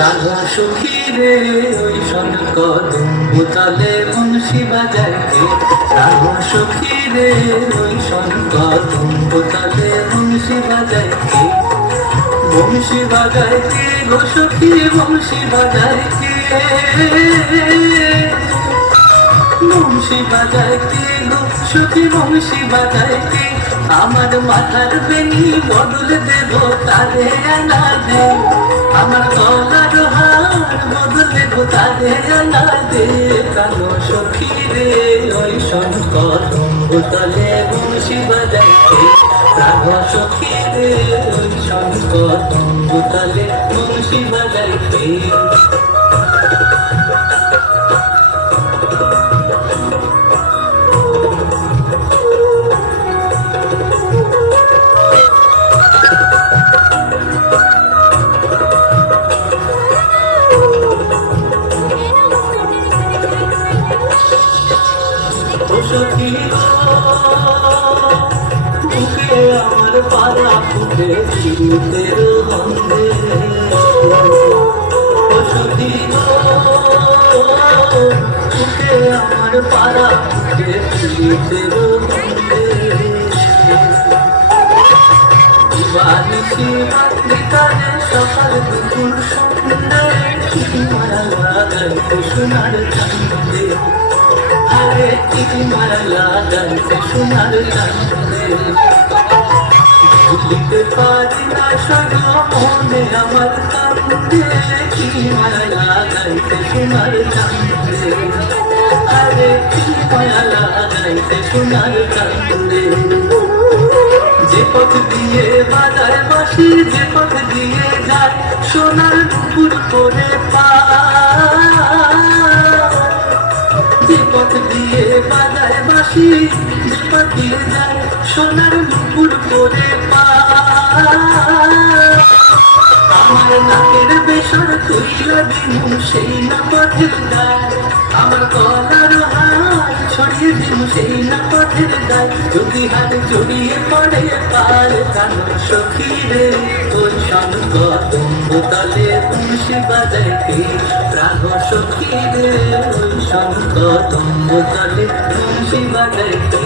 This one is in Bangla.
রাধা সখী রে ওই শঙ্কদম্ব তালে বংশী বাজাইতে, রাধা সখী রে ওই শঙ্কদম্ব তালে বংশী বাজাইতে, বংশী বাজাইতে গো সখী বংশী বাজাইতে, বংশী বাজাইতে গো সখী বংশী বাজাইতে, আমার মাথার বেনি বদল দেব তারে আনা দে, আমার গলার হার বদল দেব তারে আনা দে, কালো সখী রে ওই শঙ্কদম্ব তালে বংশী বাজাইতে, রাধা সখী রে ওই শঙ্কদম্ব তালে বংশী বাজাইতে। সখী বুকে আমার পাড়া ফুটে শীতের গন্ধে, সখী বুকে আমার পাড়া ফুটে শীতের গন্ধে, বানিসি রাত্রিকালে সকাল দুপুর সন্ধ্যে মারা লাগাইতে সোনার চাঁদে, আরে চিঠি মারা লাগাইতে সোনার চাঁদে, ভুলিতে পারি না সগো মনে আমার কান্দে, চিঠি মারা লাগাইতে সোনার চাঁদে, আরে চিঠি মারা লাগাইতে সোনার চাঁদে, যে পথ দিয়ে বাজায় বাঁশি, যে পথ দিয়ে যায় সোনার নুপুর করে পা, যে পথ দিয়ে বাজায় বাঁশি, যে পথ দিয়ে যায় সোনার নুপুর করে পা, আমার নাকের বেসর তুইলা দিনু সেই না পথের দায়, আমার গলার হার ছড়িয়ে দিনু সেই না পথের দায়, যদি হাত জড়িয়ে পড়ে পার কানো সখী রে ওই শঙ্কদম্ব তালে বংশী বাজাইতে, রাধা সখী রে ওই শঙ্কদম্ব তালে বংশী বাজাইতে।